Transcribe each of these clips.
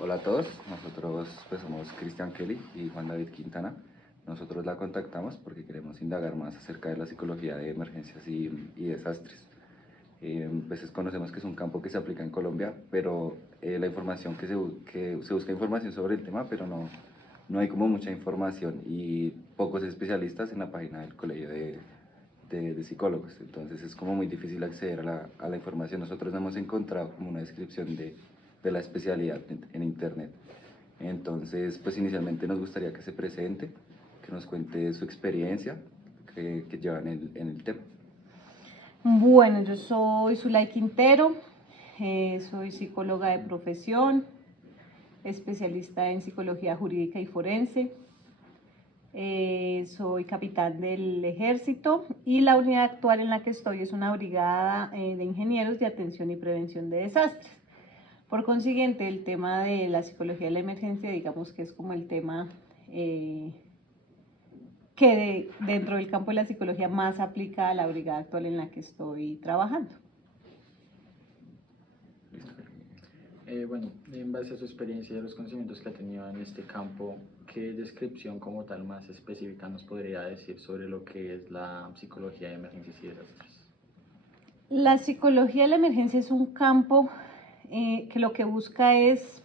Hola a todos, nosotros pues somos Cristian Kelly y Juan David Quintana. Nosotros la contactamos porque queremos indagar más acerca de la psicología de emergencias y desastres. Pues conocemos que es un campo que se aplica en Colombia, pero la información que se busca información sobre el tema, pero no hay como mucha información y pocos especialistas en la página del colegio de psicólogos. Entonces es como muy difícil acceder a la información. Nosotros no hemos encontrado como una descripción de la especialidad en internet. Entonces, pues inicialmente nos gustaría que se presente, que nos cuente su experiencia que lleva en el tema. Bueno, yo soy Zulay Quintero, soy psicóloga de profesión, especialista en psicología jurídica y forense. Soy capitán del ejército y la unidad actual en la que estoy es una brigada de ingenieros de atención y prevención de desastres. Por consiguiente, el tema de la psicología de la emergencia, digamos que es como el tema que dentro del campo de la psicología más aplica a la brigada actual en la que estoy trabajando. Bueno, en base a su experiencia y a los conocimientos que ha tenido en este campo, ¿qué descripción como tal más específica nos podría decir sobre lo que es la psicología de emergencias y desastres? La psicología de la emergencia es un campo que lo que busca es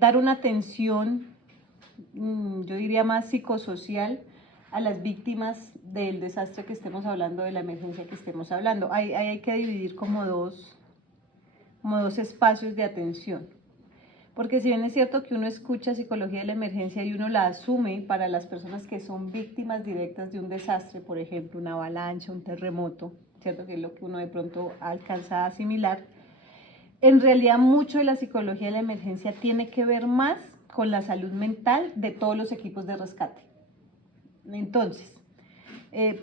dar una atención, yo diría más psicosocial, a las víctimas del desastre que estemos hablando, de la emergencia que estemos hablando. Hay que dividir como dos espacios de atención. Porque si bien es cierto que uno escucha psicología de la emergencia y uno la asume para las personas que son víctimas directas de un desastre, por ejemplo, una avalancha, un terremoto, ¿cierto? Que es lo que uno de pronto alcanza a asimilar. En realidad, mucho de la psicología de la emergencia tiene que ver más con la salud mental de todos los equipos de rescate. Entonces,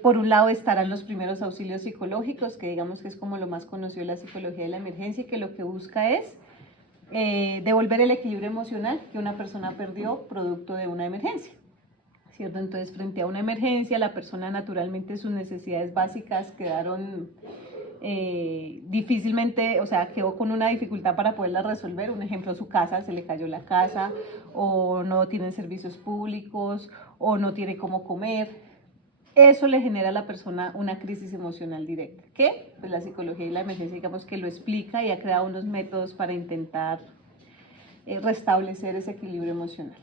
por un lado estarán los primeros auxilios psicológicos, que digamos que es como lo más conocido de la psicología de la emergencia y que lo que busca es devolver el equilibrio emocional que una persona perdió producto de una emergencia, ¿cierto? Entonces, frente a una emergencia, la persona naturalmente sus necesidades básicas quedaron difícilmente, o sea, quedó con una dificultad para poderla resolver. Un ejemplo, su casa, se le cayó la casa, o no tienen servicios públicos, o no tiene cómo comer. Eso le genera a la persona una crisis emocional directa. ¿Qué? Pues la psicología y la emergencia, digamos que lo explica y ha creado unos métodos para intentar restablecer ese equilibrio emocional.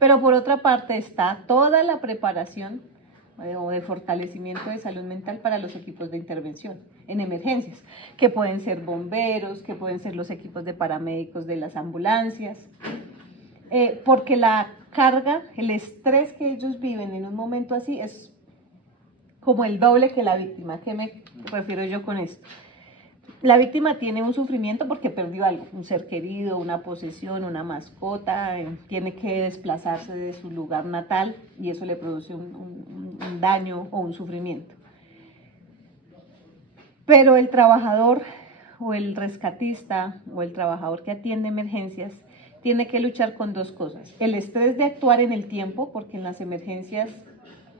Pero por otra parte está toda la preparación o de fortalecimiento de salud mental para los equipos de intervención en emergencias, que pueden ser bomberos, que pueden ser los equipos de paramédicos de las ambulancias, porque la carga, el estrés que ellos viven en un momento así es como el doble que la víctima. ¿A qué me refiero yo con esto? La víctima tiene un sufrimiento porque perdió algo, un ser querido, una posesión, una mascota, tiene que desplazarse de su lugar natal y eso le produce un daño o un sufrimiento. Pero el trabajador o el rescatista o el trabajador que atiende emergencias tiene que luchar con dos cosas: el estrés de actuar en el tiempo, porque en las emergencias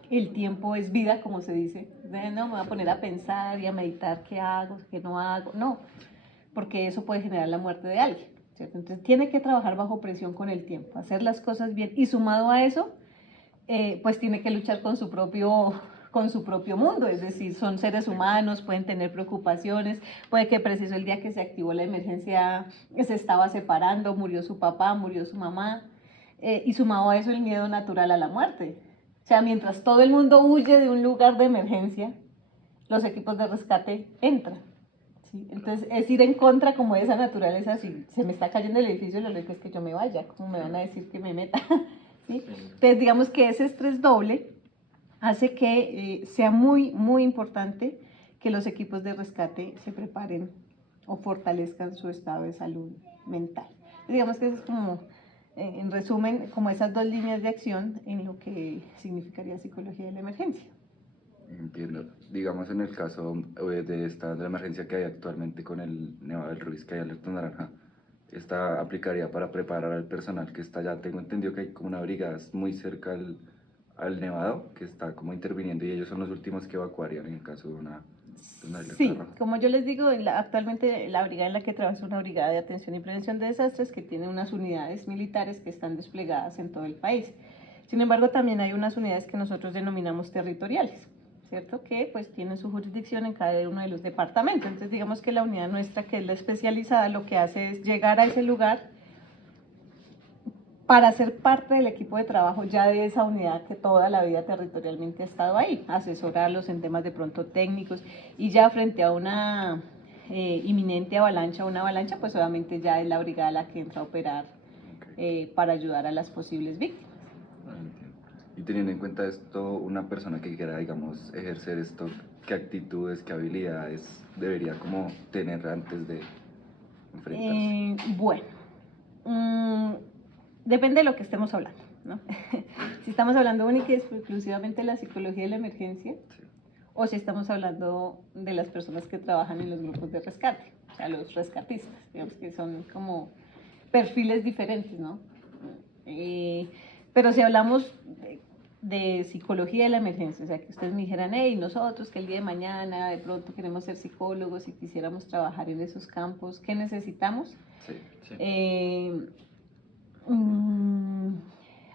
el tiempo es vida, como se dice. No, me voy a poner a pensar y a meditar qué hago, qué no hago. No, porque eso puede generar la muerte de alguien, ¿cierto? Entonces tiene que trabajar bajo presión con el tiempo, hacer las cosas bien, y sumado a eso, pues tiene que luchar con su propio mundo, es decir, son seres humanos, pueden tener preocupaciones, puede que preciso el día que se activó la emergencia se estaba separando, murió su papá, murió su mamá, y sumado a eso el miedo natural a la muerte. O sea, mientras todo el mundo huye de un lugar de emergencia, los equipos de rescate entran. ¿Sí? Entonces es ir en contra como de esa naturaleza. Si se me está cayendo el edificio, lo lógico es que yo me vaya, ¿cómo me van a decir que me meta? ¿Sí? Entonces digamos que ese estrés doble hace que sea muy, muy importante que los equipos de rescate se preparen o fortalezcan su estado de salud mental. Entonces, digamos que eso es como, en resumen, como esas dos líneas de acción en lo que significaría psicología de la emergencia. Entiendo. Digamos en el caso de la emergencia que hay actualmente con el Nevado del Ruiz, que hay alerta naranja, esta aplicaría para preparar al personal que está allá. Tengo entendido que hay como una brigada muy cerca al Nevado que está como interviniendo y ellos son los últimos que evacuarían en el caso de una Sí, como yo les digo, actualmente la brigada en la que trabajo es una brigada de atención y prevención de desastres que tiene unas unidades militares que están desplegadas en todo el país. Sin embargo, también hay unas unidades que nosotros denominamos territoriales, ¿cierto? Que pues tienen su jurisdicción en cada uno de los departamentos. Entonces, digamos que la unidad nuestra, que es la especializada, lo que hace es llegar a ese lugar para ser parte del equipo de trabajo ya de esa unidad que toda la vida territorialmente ha estado ahí, asesorarlos en temas de pronto técnicos, y ya frente a una inminente avalancha o una avalancha, pues obviamente ya es la brigada la que entra a operar para ayudar a las posibles víctimas. Y teniendo en cuenta esto, una persona que quiera, digamos, ejercer esto, ¿qué actitudes, qué habilidades debería como tener antes de enfrentarse? Bueno, depende de lo que estemos hablando, ¿no? Si estamos hablando única y exclusivamente de la psicología de la emergencia, sí, o si estamos hablando de las personas que trabajan en los grupos de rescate, o sea, los rescatistas, digamos que son como perfiles diferentes, ¿no? Pero si hablamos de psicología de la emergencia, o sea, que ustedes me dijeran, hey, nosotros que el día de mañana de pronto queremos ser psicólogos y quisiéramos trabajar en esos campos, ¿qué necesitamos? Sí, sí.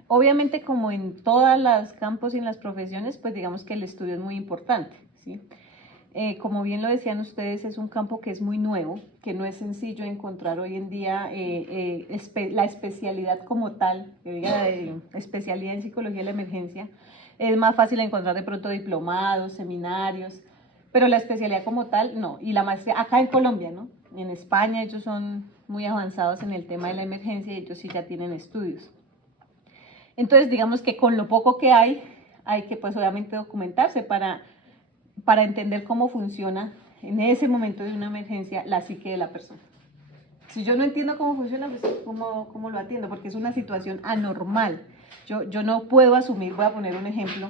Obviamente, como en todos los campos y en las profesiones, pues digamos que el estudio es muy importante, ¿sí? Como bien lo decían ustedes, es un campo que es muy nuevo, que no es sencillo encontrar hoy en día la especialidad como tal, que diga especialidad en psicología de la emergencia. Es más fácil encontrar de pronto diplomados, seminarios, pero la especialidad como tal, no. Y la maestría, acá en Colombia, ¿no? En España ellos son muy avanzados en el tema de la emergencia y ellos sí ya tienen estudios. Entonces, digamos que con lo poco que hay que pues obviamente documentarse para entender cómo funciona en ese momento de una emergencia la psique de la persona. Si yo no entiendo cómo funciona, pues ¿cómo lo atiendo? Porque es una situación anormal. Yo no puedo asumir, voy a poner un ejemplo,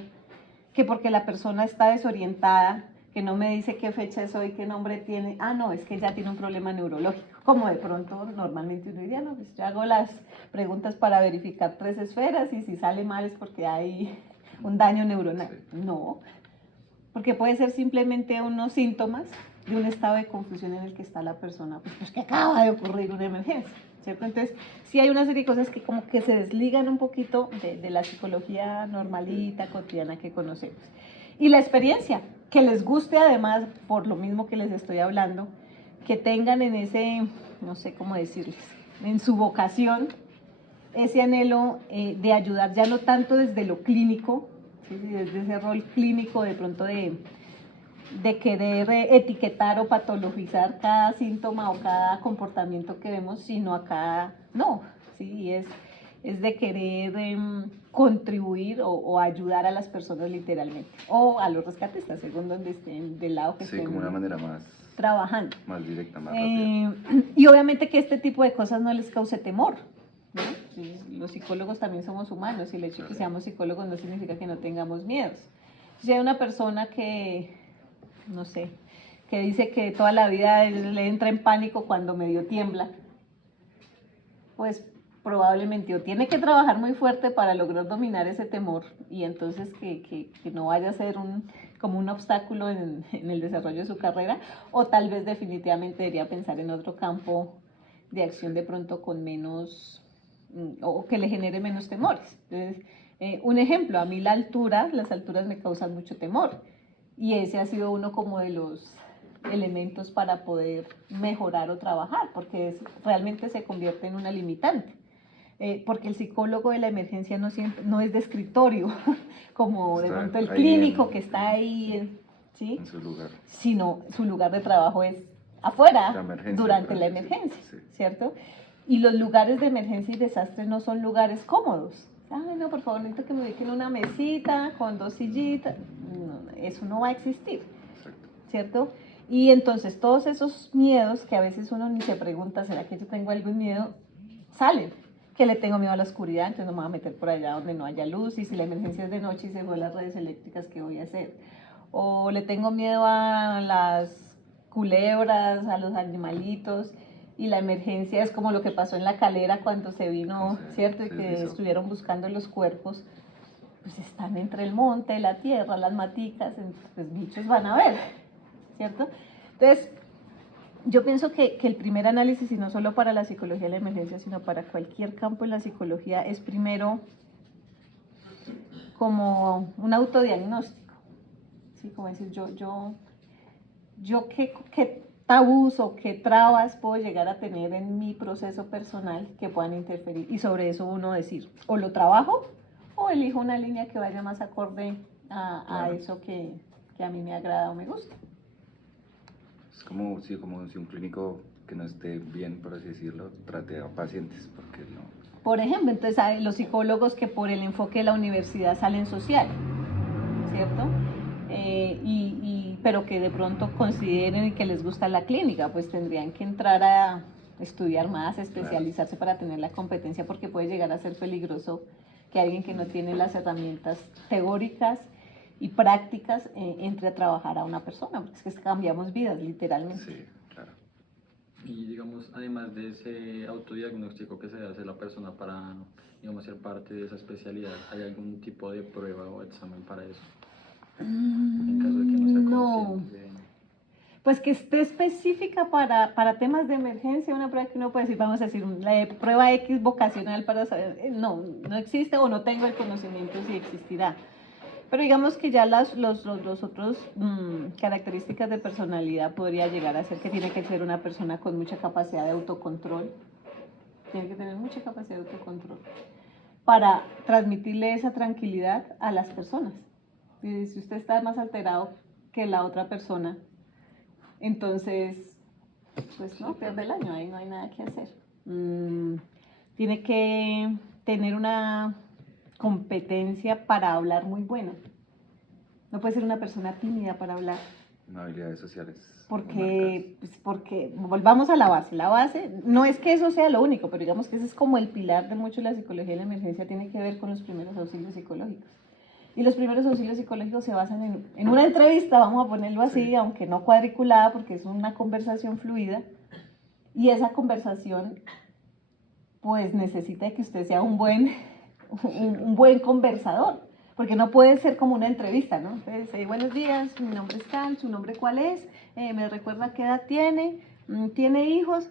que porque la persona está desorientada, que no me dice qué fecha es hoy, qué nombre tiene, no, es que ya tiene un problema neurológico, como de pronto normalmente uno diría, no, pues yo hago las preguntas para verificar 3 esferas y si sale mal es porque hay un daño neuronal. No, porque puede ser simplemente unos síntomas de un estado de confusión en el que está la persona, pues que acaba de ocurrir una emergencia, ¿cierto? Entonces, sí hay una serie de cosas que como que se desligan un poquito de la psicología normalita, cotidiana que conocemos. Y la experiencia, que les guste además, por lo mismo que les estoy hablando, que tengan en ese, no sé cómo decirles, en su vocación, ese anhelo de ayudar, ya no tanto desde lo clínico, ¿sí? Desde ese rol clínico de pronto de querer etiquetar o patologizar cada síntoma o cada comportamiento que vemos, sino acá no, ¿sí? Es de querer contribuir o ayudar a las personas literalmente, o a los rescatistas, según donde estén, del lado que estén como una manera más trabajando. Más directa, más rápida. Y obviamente que este tipo de cosas no les cause temor, ¿no? Los psicólogos también somos humanos y el hecho de que seamos psicólogos no significa que no tengamos miedos. Si hay una persona que, no sé, que dice que toda la vida le entra en pánico cuando medio tiembla, pues probablemente o tiene que trabajar muy fuerte para lograr dominar ese temor y entonces que no vaya a ser como un obstáculo en el desarrollo de su carrera, o tal vez definitivamente debería pensar en otro campo de acción de pronto con menos, o que le genere menos temores. Entonces, un ejemplo, a mí las alturas me causan mucho temor y ese ha sido uno como de los elementos para poder mejorar o trabajar, porque realmente se convierte en una limitante. Porque el psicólogo de la emergencia no es de escritorio, como de pronto el clínico que está ahí, ¿sí? En su lugar. Sino su lugar de trabajo es afuera, durante la emergencia, sí. ¿Cierto? Y los lugares de emergencia y desastre no son lugares cómodos. Ay, no, por favor, necesito que me ubiquen una mesita con 2 sillitas. No, eso no va a existir, ¿cierto? Y entonces todos esos miedos que a veces uno ni se pregunta, ¿será que yo tengo algún miedo? Salen. Que le tengo miedo a la oscuridad, entonces no me voy a meter por allá donde no haya luz, y si la emergencia es de noche y se fue las redes eléctricas, ¿qué voy a hacer? O le tengo miedo a las culebras, a los animalitos, y la emergencia es como lo que pasó en La Calera cuando se vino, ¿cierto? Y que estuvieron buscando los cuerpos, pues están entre el monte, la tierra, las maticas, entonces bichos van a ver, ¿cierto? Entonces, yo pienso que el primer análisis, y no solo para la psicología de la emergencia, sino para cualquier campo en la psicología, es primero como un autodiagnóstico, ¿sí? Como decir, yo qué tabús o qué trabas puedo llegar a tener en mi proceso personal que puedan interferir, y sobre eso uno decir, o lo trabajo o elijo una línea que vaya más acorde a eso que a mí me agrada o me gusta. Es como, sí, como si un clínico que no esté bien, por así decirlo, trate a pacientes, porque no. Por ejemplo, entonces hay los psicólogos que por el enfoque de la universidad salen social, ¿cierto? Pero que de pronto consideren que les gusta la clínica, pues tendrían que entrar a estudiar más, especializarse para tener la competencia, porque puede llegar a ser peligroso que alguien que no tiene las herramientas teóricas y prácticas entre a trabajar a una persona, porque es que cambiamos vidas, literalmente. Sí, claro. Y digamos, además de ese autodiagnóstico que se hace la persona para, digamos, ser parte de esa especialidad, ¿hay algún tipo de prueba o examen para eso? En caso de que no sea consciente de... Pues que esté específica para temas de emergencia, una prueba que uno puede decir, vamos a decir, la prueba X vocacional para saber, no existe, o no tengo el conocimiento si existirá. Pero digamos que ya los otros características de personalidad podría llegar a ser que tiene que ser una persona con mucha capacidad de autocontrol, tiene que tener mucha capacidad de autocontrol para transmitirle esa tranquilidad a las personas. Y si usted está más alterado que la otra persona, entonces, pues no, pierde el año, ahí no hay nada que hacer. Tiene que tener una competencia para hablar muy buena. No puede ser una persona tímida para hablar. No, habilidades sociales. Porque volvamos a la base. La base, no es que eso sea lo único, pero digamos que ese es como el pilar de mucho de la psicología de la emergencia, tiene que ver con los primeros auxilios psicológicos. Y los primeros auxilios psicológicos se basan en una entrevista, vamos a ponerlo así, sí, aunque no cuadriculada, porque es una conversación fluida. Y esa conversación, pues necesita que usted sea un buen conversador, porque no puede ser como una entrevista, ¿no? Entonces, buenos días, mi nombre es Tal, ¿su nombre cuál es? ¿Me recuerda qué edad tiene? ¿Tiene hijos?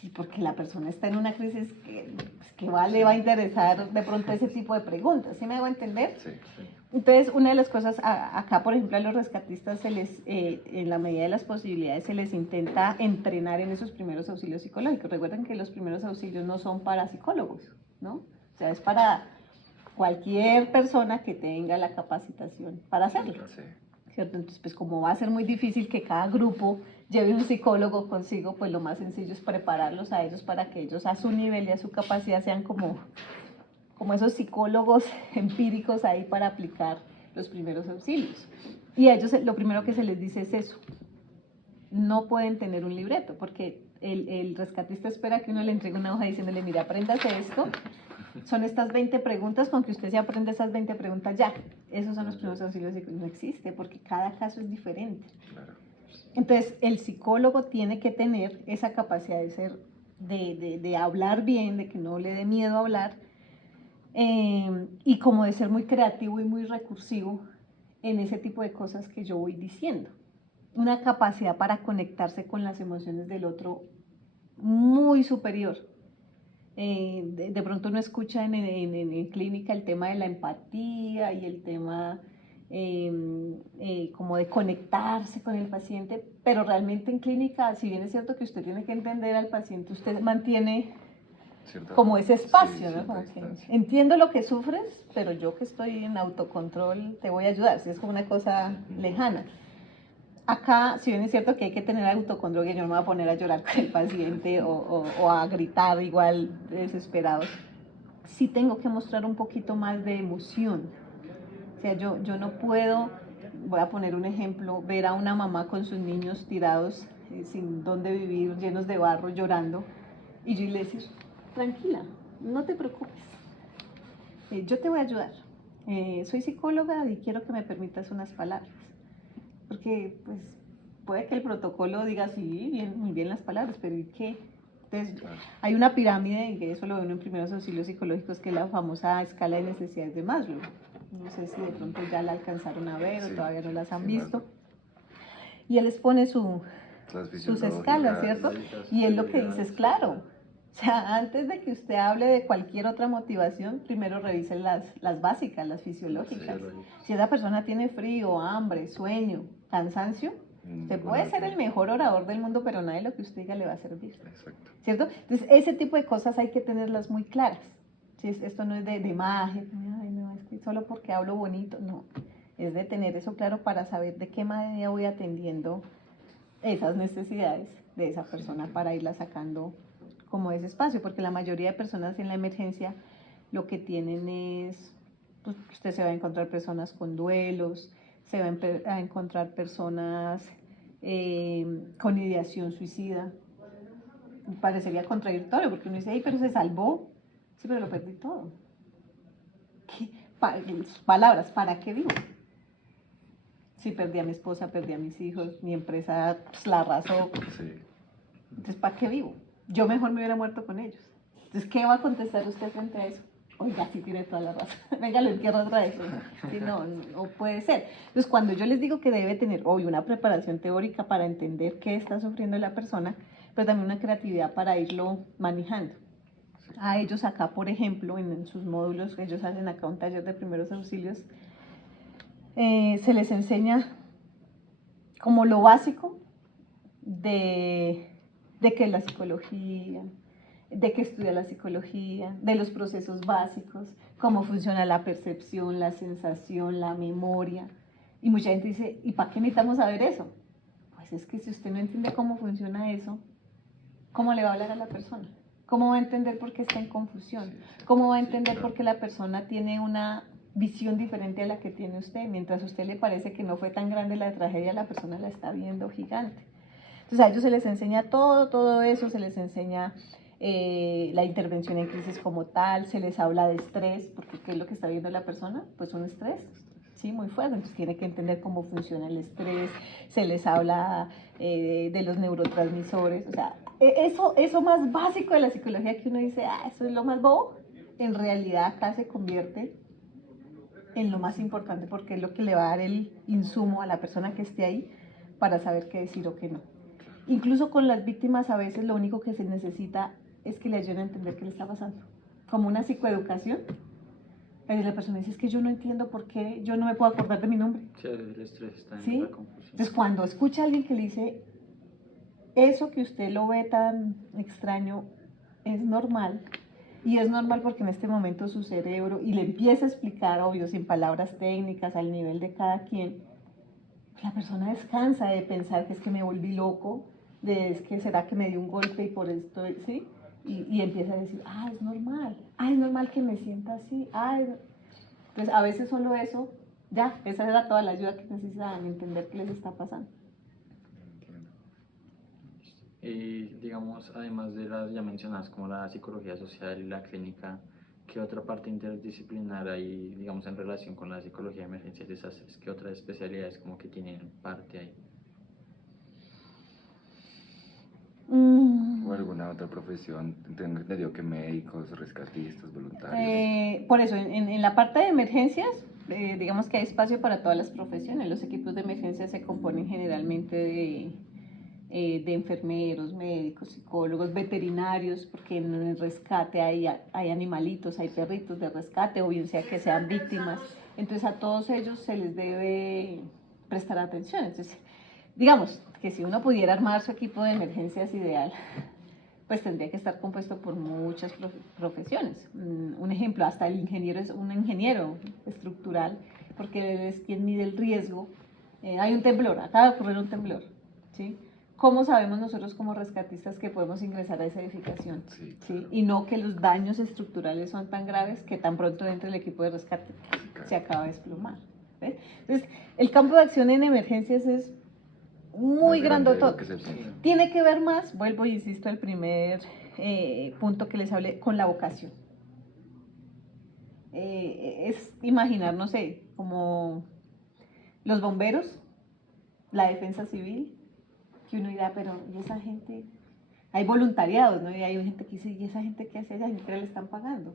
Sí, porque la persona está en una crisis que le va a interesar de pronto ese tipo de preguntas, ¿sí me hago entender? Sí, sí. Entonces, una de las cosas, acá por ejemplo a los rescatistas en la medida de las posibilidades se les intenta entrenar en esos primeros auxilios psicológicos. Recuerden que los primeros auxilios no son para psicólogos, ¿no? O sea, es para cualquier persona que tenga la capacitación para hacerlo. Sí. ¿Cierto? Entonces, pues como va a ser muy difícil que cada grupo lleve un psicólogo consigo, pues lo más sencillo es prepararlos a ellos para que ellos a su nivel y a su capacidad sean como esos psicólogos empíricos ahí para aplicar los primeros auxilios. Y a ellos lo primero que se les dice es eso, no pueden tener un libreto, porque el rescatista espera que uno le entregue una hoja diciéndole, mira, apréndase esto, son estas 20 preguntas, con que usted se aprende esas 20 preguntas ya. Esos son los primeros auxilios, no existe, porque cada caso es diferente. Claro. Entonces, el psicólogo tiene que tener esa capacidad de ser, de hablar bien, de que no le dé miedo hablar, y como de ser muy creativo y muy recursivo en ese tipo de cosas que yo voy diciendo. Una capacidad para conectarse con las emociones del otro muy superior. De pronto uno escucha en clínica el tema de la empatía y el tema como de conectarse con el paciente, pero realmente en clínica, si bien es cierto que usted tiene que entender al paciente, usted mantiene como ese espacio, sí, ¿no? Como que entiendo lo que sufres, pero yo que estoy en autocontrol te voy a ayudar, si es como una cosa lejana. Acá, si bien es cierto que hay que tener autocontrol, que yo no me voy a poner a llorar con el paciente o a gritar igual desesperados, sí tengo que mostrar un poquito más de emoción. O sea, yo no puedo, voy a poner un ejemplo, ver a una mamá con sus niños tirados sin dónde vivir, llenos de barro, llorando, y yo le decir, tranquila, no te preocupes, yo te voy a ayudar, soy psicóloga y quiero que me permitas unas palabras, porque pues puede que el protocolo diga sí, muy bien las palabras, pero ¿y qué? Entonces, hay una pirámide, que eso lo ven en primeros auxilios psicológicos, que es la famosa escala de necesidades de Maslow. No sé si de pronto ya la alcanzaron a ver, sí, o todavía no las han visto. y él les pone Las sus escalas, ¿cierto? Y él lo que dice es claro. O sea, antes de que usted hable de cualquier otra motivación, primero revise las básicas, las fisiológicas. Si esa persona tiene frío, hambre, sueño, cansancio, usted puede ser el mejor orador del mundo, pero nada de lo que usted diga le va a servir. Exacto. ¿Cierto? Entonces, ese tipo de cosas hay que tenerlas muy claras. ¿Sí? Esto no es de magia, ay, no, es que solo porque hablo bonito, no. Es de tener eso claro para saber de qué manera voy atendiendo esas necesidades de esa persona para irla sacando como ese espacio, porque la mayoría de personas en la emergencia lo que tienen es, pues, usted se va a encontrar personas con duelos, se va a encontrar personas con ideación suicida. Parecería contradictorio, porque uno dice, ay, pero se salvó, sí, pero lo perdí todo. Palabras, ¿para qué vivo? Sí, perdí a mi esposa, perdí a mis hijos, mi empresa pues, la arrasó. Sí. Entonces, ¿para qué vivo? Yo mejor me hubiera muerto con ellos. Entonces, ¿qué va a contestar usted frente a eso? Oiga, sí tiene toda la razón. Venga, lo entierro otra vez. Sí, no puede ser. Entonces, cuando yo les digo que debe tener hoy una preparación teórica para entender qué está sufriendo la persona, pero también una creatividad para irlo manejando. A ellos acá, por ejemplo, en sus módulos, ellos hacen acá un taller de primeros auxilios, se les enseña como lo básico de qué es la psicología, de qué estudia la psicología, de los procesos básicos, cómo funciona la percepción, la sensación, la memoria. Y mucha gente dice, ¿y para qué necesitamos saber eso? Pues es que si usted no entiende cómo funciona eso, ¿cómo le va a hablar a la persona? ¿Cómo va a entender por qué está en confusión? ¿Cómo va a entender por qué la persona tiene una visión diferente a la que tiene usted? Mientras a usted le parece que no fue tan grande la tragedia, la persona la está viendo gigante. Entonces a ellos se les enseña todo eso, se les enseña la intervención en crisis como tal, se les habla de estrés, porque ¿qué es lo que está viendo la persona? Pues un estrés, sí, muy fuerte, entonces tiene que entender cómo funciona el estrés, se les habla de los neurotransmisores, o sea, eso más básico de la psicología que uno dice, eso es lo más bobo, en realidad acá se convierte en lo más importante porque es lo que le va a dar el insumo a la persona que esté ahí para saber qué decir o qué no. Incluso con las víctimas a veces lo único que se necesita es que le ayuden a entender qué le está pasando. Como una psicoeducación. La persona dice, es que yo no entiendo por qué yo no me puedo acordar de mi nombre. Sí, el estrés está en ¿Sí? la confusión. Entonces cuando escucha a alguien que le dice, eso que usted lo ve tan extraño es normal, y es normal porque en este momento su cerebro, y le empieza a explicar, obvio, sin palabras técnicas, al nivel de cada quien, la persona descansa de pensar que es que me volví loco, de es que será que me dio un golpe y por esto, ¿sí? Y empieza a decir, es normal que me sienta así, Entonces, a veces solo eso, ya, esa era toda la ayuda que necesitaban, entender qué les está pasando. Digamos, además de las ya mencionadas como la psicología social y la clínica, ¿qué otra parte interdisciplinar hay, digamos, en relación con la psicología de emergencias y desastres? ¿Qué otras especialidades como que tienen parte ahí? ¿O alguna otra profesión? Tengo entendido que médicos, rescatistas, voluntarios. Por eso, en la parte de emergencias, digamos que hay espacio para todas las profesiones. Los equipos de emergencia se componen generalmente de enfermeros, médicos, psicólogos, veterinarios, porque en el rescate hay animalitos, hay perritos de rescate, o bien sea que sean víctimas. Entonces a todos ellos se les debe prestar atención. Entonces, digamos que si uno pudiera armar su equipo de emergencias ideal, pues tendría que estar compuesto por muchas profesiones. Un ejemplo, hasta el ingeniero es un ingeniero estructural, porque él es quien mide el riesgo. Hay un temblor, acaba de ocurrir un temblor, ¿sí? ¿Cómo sabemos nosotros como rescatistas que podemos ingresar a esa edificación? Sí, ¿Sí? claro. Y no que los daños estructurales son tan graves que tan pronto entre el equipo de rescate se acaba de desplomar. ¿Ves? Entonces, el campo de acción en emergencias es muy grandotote. Tiene que ver más, vuelvo e insisto, al primer punto que les hablé, con la vocación. Es imaginar, no sé, como los bomberos, la defensa civil, que uno dirá, pero ¿y esa gente? Hay voluntariados, ¿no? Y hay gente que dice, ¿y esa gente qué hace? ¿Esa gente qué le están pagando?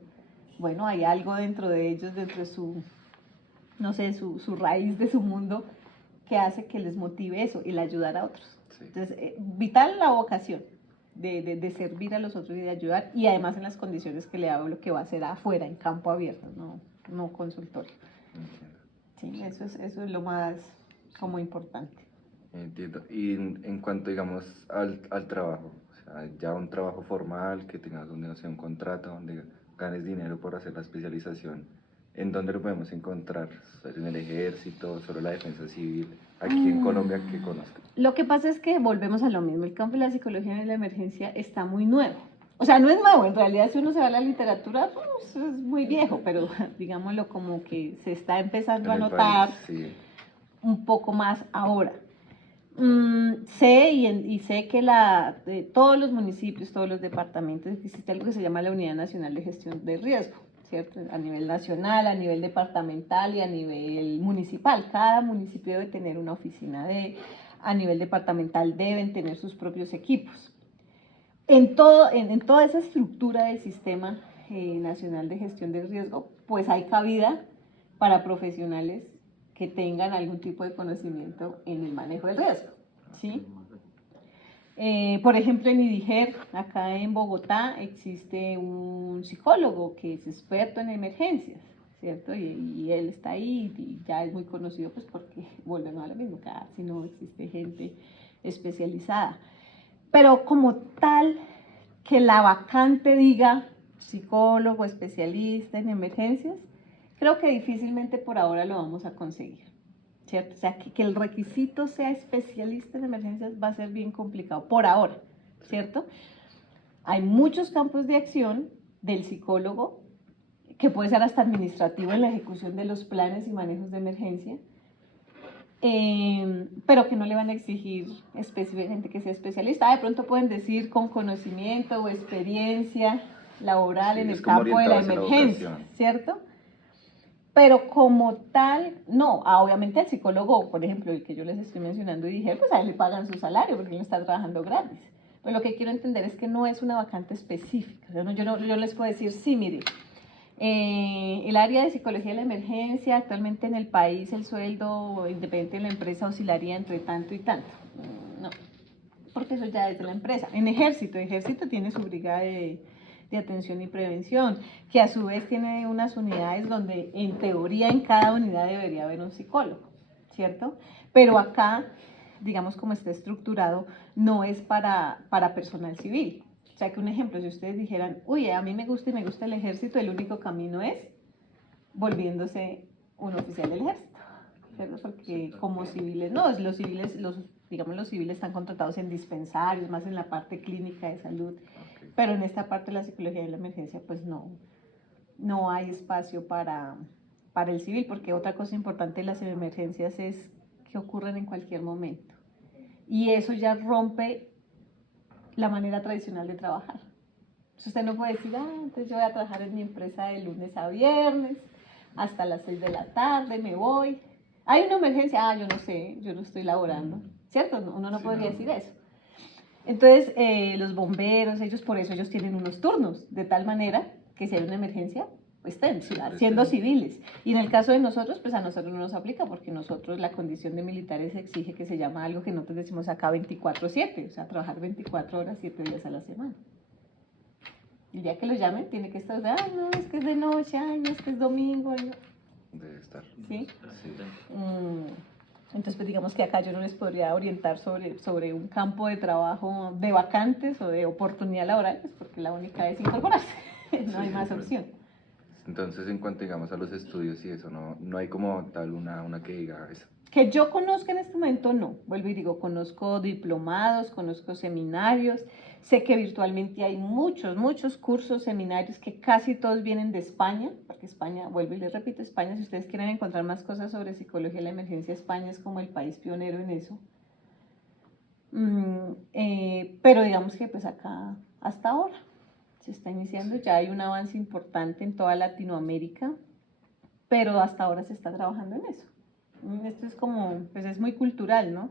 Bueno, hay algo dentro de ellos, dentro de su, no sé, su raíz de su mundo, que hace que les motive eso, el ayudar a otros. Sí. Entonces, vital la vocación de servir a los otros y de ayudar, y además en las condiciones que le hago lo que va a hacer afuera, en campo abierto, no consultorio. Entiendo. Sí, eso es lo más como importante. Entiendo. Y en cuanto, digamos, al trabajo, o sea, ya un trabajo formal, que tengas donde, no sé, un contrato, donde ganes dinero por hacer la especialización, ¿en dónde lo podemos encontrar? ¿En el ejército, solo la defensa civil? Aquí en Colombia, que conozco. Lo que pasa es que volvemos a lo mismo, el campo de la psicología de la emergencia está muy nuevo. O sea, no es nuevo, en realidad si uno se va a la literatura, pues, es muy viejo, pero digámoslo como que se está empezando a En el notar país, sí. un poco más ahora. Sé y sé que todos los municipios, todos los departamentos, existe algo que se llama la Unidad Nacional de Gestión de Riesgo, ¿cierto? A nivel nacional, a nivel departamental y a nivel municipal. Cada municipio debe tener una oficina a nivel departamental deben tener sus propios equipos. En toda esa estructura del Sistema Nacional de Gestión del Riesgo, pues hay cabida para profesionales que tengan algún tipo de conocimiento en el manejo del riesgo, ¿sí? Por ejemplo, en IDIGER, acá en Bogotá, existe un psicólogo que es experto en emergencias, ¿cierto? Y él está ahí y ya es muy conocido, pues porque volvemos a lo mismo, casi no existe gente especializada. Pero como tal, que la vacante diga psicólogo, especialista en emergencias, creo que difícilmente por ahora lo vamos a conseguir, ¿cierto? O sea, que el requisito sea especialista en emergencias va a ser bien complicado por ahora, ¿cierto? Hay muchos campos de acción del psicólogo, que puede ser hasta administrativo en la ejecución de los planes y manejos de emergencia, pero que no le van a exigir específicamente que sea especialista. De pronto pueden decir con conocimiento o experiencia laboral Sí, en es el como campo de la orientado hacia la emergencia, vocación. ¿cierto? Pero como tal, no. Obviamente el psicólogo, por ejemplo, el que yo les estoy mencionando y dije, pues a él le pagan su salario porque él no está trabajando gratis. Pero lo que quiero entender es que no es una vacante específica. Yo les puedo decir, sí, mire, el área de psicología de la emergencia, actualmente en el país el sueldo independiente de la empresa oscilaría entre tanto y tanto. No, porque eso ya es de la empresa. En ejército tiene su brigada de atención y prevención, que a su vez tiene unas unidades donde en teoría en cada unidad debería haber un psicólogo, ¿cierto? Pero acá, digamos como está estructurado, no es para personal civil. O sea que un ejemplo, si ustedes dijeran, uy, a mí me gusta el ejército, el único camino es volviéndose un oficial del ejército, ¿cierto? Porque como civiles, no, los civiles están contratados en dispensarios, más en la parte clínica de salud, pero en esta parte de la psicología de la emergencia, pues no hay espacio para el civil, porque otra cosa importante de las emergencias es que ocurren en cualquier momento. Y eso ya rompe la manera tradicional de trabajar. Usted no puede decir, entonces yo voy a trabajar en mi empresa de lunes a viernes, hasta las 6 de la tarde, me voy. Hay una emergencia, yo no sé, yo no estoy laborando, ¿cierto? Uno no podría decir eso. Entonces, los bomberos, ellos tienen unos turnos, de tal manera que si hay una emergencia, pues estén siendo civiles. Y en el caso de nosotros, pues a nosotros no nos aplica, porque nosotros la condición de militares exige que se llama algo que nosotros decimos acá 24/7, o sea, trabajar 24 horas, 7 días a la semana. El día que lo llamen, tiene que estar, no, es que es de noche, no, es que es domingo. Debe estar. ¿Sí? Sí. Entonces, pues digamos que acá yo no les podría orientar sobre un campo de trabajo de vacantes o de oportunidad laboral, pues porque la única es incorporarse, no hay más opción. Entonces, en cuanto, digamos, a los estudios y eso, no hay como tal una que diga eso. Que yo conozca en este momento, no. Vuelvo y digo, conozco diplomados, conozco seminarios, sé que virtualmente hay muchos cursos, seminarios que casi todos vienen de España, porque España, vuelvo y les repito, España, si ustedes quieren encontrar más cosas sobre psicología de la emergencia, España es como el país pionero en eso. Pero digamos que pues acá, hasta ahora, se está iniciando, ya hay un avance importante en toda Latinoamérica, pero hasta ahora se está trabajando en eso. Esto es como, pues es muy cultural, ¿no?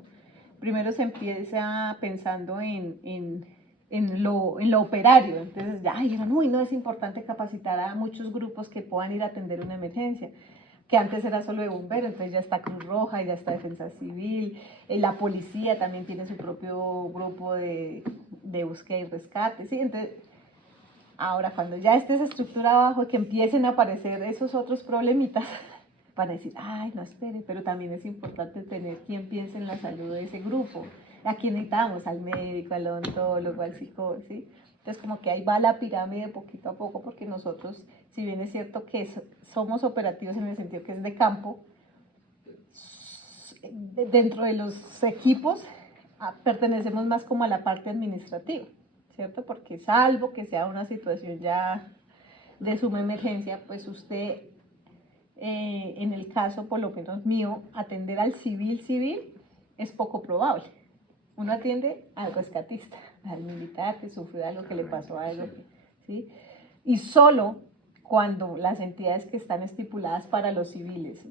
Primero se empieza pensando en lo operario, entonces ya dijeron, uy, no es importante capacitar a muchos grupos que puedan ir a atender una emergencia, que antes era solo de bomberos, entonces ya está Cruz Roja, ya está Defensa Civil, la policía también tiene su propio grupo de búsqueda y rescate, ¿sí? Entonces, ahora cuando ya esté esa estructura abajo, que empiecen a aparecer esos otros problemitas, van a decir, ay, no, espere, pero también es importante tener quien piense en la salud de ese grupo. ¿A quién necesitamos? Al médico, al odontólogo, al psicólogo, ¿sí? Entonces, como que ahí va la pirámide poquito a poco, porque nosotros, si bien es cierto que somos operativos en el sentido que es de campo, dentro de los equipos pertenecemos más como a la parte administrativa, ¿cierto? Porque salvo que sea una situación ya de suma emergencia, pues usted, en el caso por lo menos mío, atender al civil es poco probable. Uno atiende al rescatista, al militar que sufrió algo, que le pasó algo, ¿sí? Y solo cuando las entidades que están estipuladas para los civiles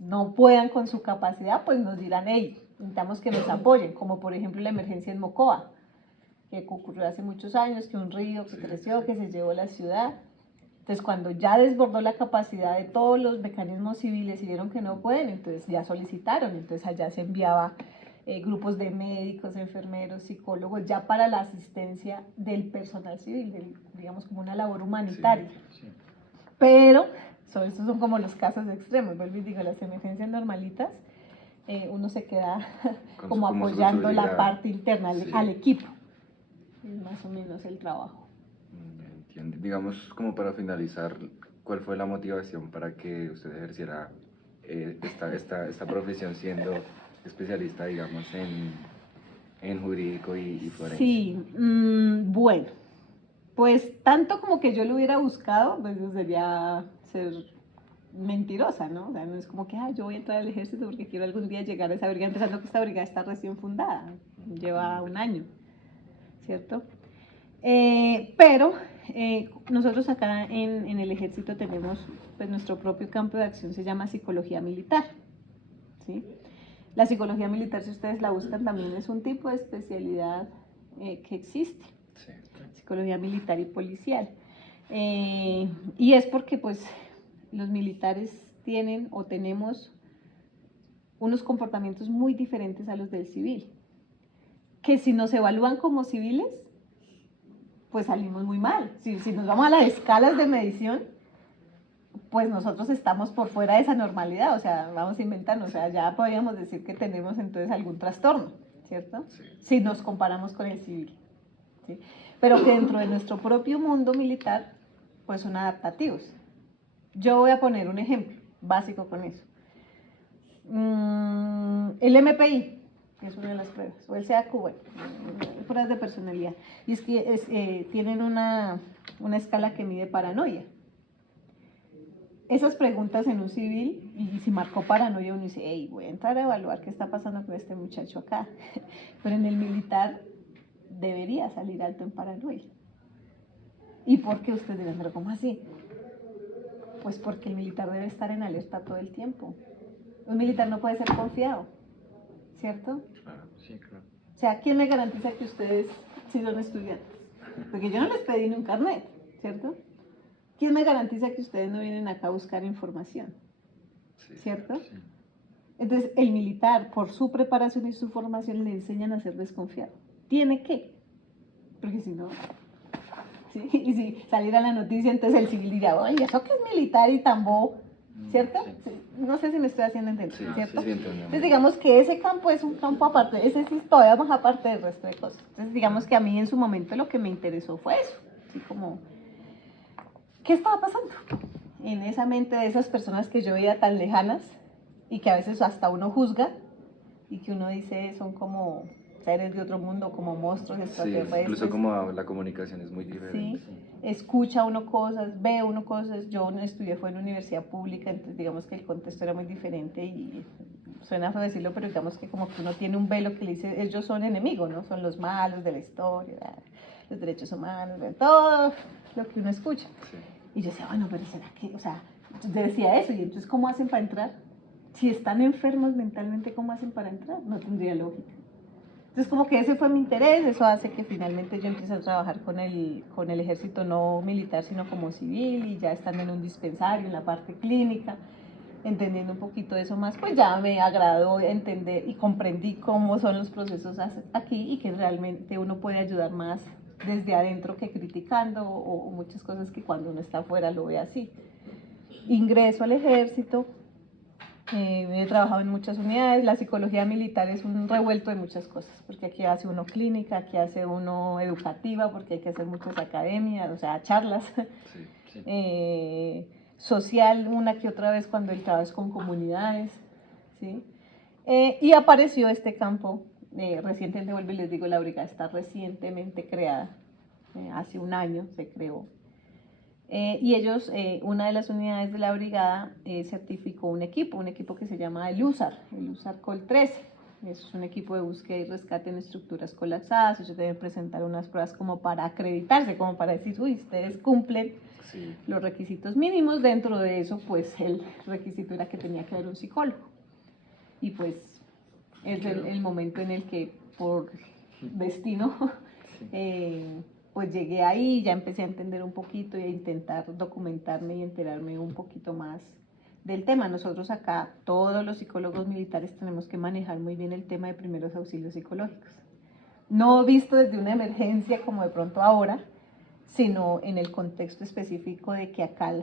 no puedan con su capacidad, pues nos dirán, hey, necesitamos que nos apoyen, como por ejemplo la emergencia en Mocoa, que ocurrió hace muchos años, que un río que creció, que se llevó la ciudad. Entonces, cuando ya desbordó la capacidad de todos los mecanismos civiles y vieron que no pueden, entonces ya solicitaron, entonces allá se enviaba grupos de médicos, enfermeros, psicólogos, ya para la asistencia del personal civil, digamos como una labor humanitaria. Sí. Pero, estos son como los casos extremos, vuelvo y digo, las emergencias normalitas, uno se queda como apoyando la parte interna al equipo, es más o menos el trabajo. Entiendo. Digamos, como para finalizar, ¿cuál fue la motivación para que usted ejerciera esta profesión siendo especialista, digamos, en jurídico y forense? Sí, bueno, pues tanto como que yo lo hubiera buscado, pues eso sería ser mentirosa, ¿no? O sea, no es como que, yo voy a entrar al ejército porque quiero algún día llegar a esa brigada, empezando que esta brigada está recién fundada, lleva un año, ¿cierto? Pero nosotros acá en el ejército tenemos pues nuestro propio campo de acción, se llama psicología militar, ¿sí? La psicología militar, si ustedes la buscan, también es un tipo de especialidad que existe, sí. Psicología militar y policial, y es porque pues los militares tienen o tenemos unos comportamientos muy diferentes a los del civil, que si nos evalúan como civiles, pues salimos muy mal. Si nos vamos a las escalas de medición, pues nosotros estamos por fuera de esa normalidad, o sea, vamos a inventarnos, o sea, ya podríamos decir que tenemos entonces algún trastorno, ¿cierto? Sí. Si nos comparamos con el civil, ¿sí? Pero que dentro de nuestro propio mundo militar, pues son adaptativos. Yo voy a poner un ejemplo básico con eso. El MPI, que es una de las pruebas, o el CAQ, bueno, pruebas de personalidad, y es que tienen una escala que mide paranoia. Esas preguntas en un civil, y si marcó paranoia, uno dice, hey, voy a entrar a evaluar qué está pasando con este muchacho acá, pero en el militar debería salir alto en paranoia. ¿Y por qué ustedes dirán, pero cómo así? Pues porque el militar debe estar en alerta todo el tiempo. Un militar no puede ser confiado, ¿cierto? Claro, sí, claro. O sea, ¿quién me garantiza que ustedes sí son estudiantes? Porque yo no les pedí ni un carnet, ¿cierto? ¿Quién me garantiza que ustedes no vienen acá a buscar información? ¿Cierto? Sí. Entonces, el militar, por su preparación y su formación, le enseñan a ser desconfiado. Tiene que, porque si no, ¿sí? Y si saliera la noticia, entonces el civil diría, oye, eso que es militar y tan bobo, ¿cierto? Sí. No sé si me estoy haciendo entender, sí, ¿cierto? Sí, entonces digamos que ese campo es un campo aparte, ese sí todavía más aparte del resto de cosas. Entonces digamos que a mí en su momento lo que me interesó fue eso, así como, ¿qué estaba pasando en esa mente de esas personas que yo veía tan lejanas y que a veces hasta uno juzga y que uno dice son como seres de otro mundo, como monstruos extraterrestres? Sí, incluso como la comunicación es muy diferente. Sí, escucha uno cosas, ve uno cosas. Yo no estudié, fue en universidad pública, entonces digamos que el contexto era muy diferente y suena feo decirlo, pero digamos que como que uno tiene un velo que le dice, ellos son enemigos, ¿no? Son los malos de la historia, los derechos humanos, de todo lo que uno escucha. Sí. Y yo decía, bueno, pero ¿será que? O sea, yo decía eso, y entonces ¿cómo hacen para entrar? Si están enfermos mentalmente, ¿cómo hacen para entrar? No tendría lógica. Entonces como que ese fue mi interés, eso hace que finalmente yo empiece a trabajar con el ejército no militar sino como civil y ya estando en un dispensario, en la parte clínica, entendiendo un poquito eso más, pues ya me agradó entender y comprendí cómo son los procesos aquí y que realmente uno puede ayudar más desde adentro que criticando o muchas cosas que cuando uno está afuera lo ve así. Ingreso al ejército, he trabajado en muchas unidades, la psicología militar es un revuelto de muchas cosas, porque aquí hace uno clínica, aquí hace uno educativa, porque hay que hacer muchas academias, o sea, charlas. Sí, sí. Social una que otra vez cuando el trabajo es con comunidades, ¿sí? Y apareció este campo, recientemente, vuelvo y les digo, la brigada está recientemente creada, hace un año se creó, y ellos, una de las unidades de la brigada, certificó un equipo que se llama el USAR Col 13. Es un equipo de búsqueda y rescate en estructuras colapsadas. Ellos deben presentar unas pruebas como para acreditarse, como para decir, uy, ustedes cumplen sí. los requisitos mínimos. Dentro de eso, pues el requisito era que tenía que haber un psicólogo. Y pues es el momento en el que por destino pues llegué ahí, ya empecé a entender un poquito y a intentar documentarme y enterarme un poquito más del tema. Nosotros acá, todos los psicólogos militares tenemos que manejar muy bien el tema de primeros auxilios psicológicos. No visto desde una emergencia como de pronto ahora, sino en el contexto específico de que acá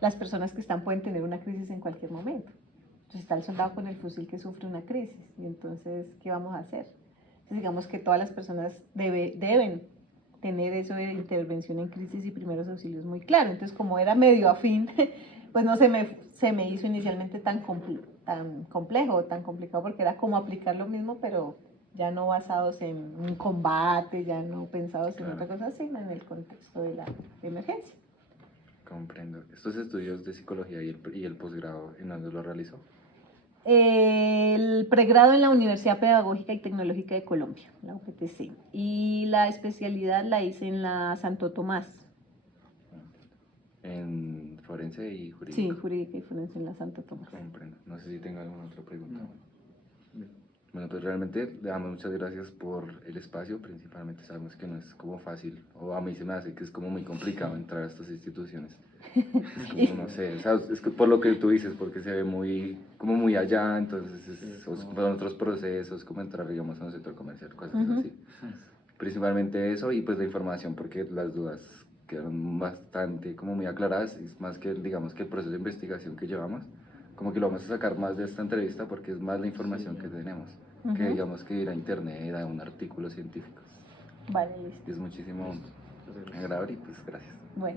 las personas que están pueden tener una crisis en cualquier momento. Entonces está el soldado con el fusil que sufre una crisis, y entonces, ¿qué vamos a hacer? Entonces, digamos que todas las personas deben tener eso de intervención en crisis y primeros auxilios muy claro. Entonces, como era medio afín, pues no se me hizo inicialmente tan complejo o tan complicado, porque era como aplicar lo mismo, pero ya no basados en un combate, ya no pensados en otra cosa, sino en el contexto de la emergencia. Comprendo. ¿Estos estudios de psicología y el posgrado en dónde lo realizó? El pregrado en la Universidad Pedagógica y Tecnológica de Colombia, la UPTC, y la especialidad la hice en la Santo Tomás. En forense y jurídico. Sí, jurídica y forense en la Santo Tomás. Comprendo. No sé si tenga alguna otra pregunta. No. Bueno, pues realmente le damos muchas gracias por el espacio. Principalmente sabemos que no es como fácil, o a mí se me hace que es como muy complicado entrar a estas instituciones. Es como, no sé, o sea, es que por lo que tú dices, porque se ve como muy allá, entonces son otros procesos, como entrar, digamos, a un sector comercial, cosas así. Principalmente eso y pues la información, porque las dudas quedaron bastante como muy aclaradas, es más que, digamos, que el proceso de investigación que llevamos, como que lo vamos a sacar más de esta entrevista porque es más la información que tenemos, que digamos que ir a internet, a un artículo científico. Vale, listo. Es muchísimo agradable y pues gracias. Bueno.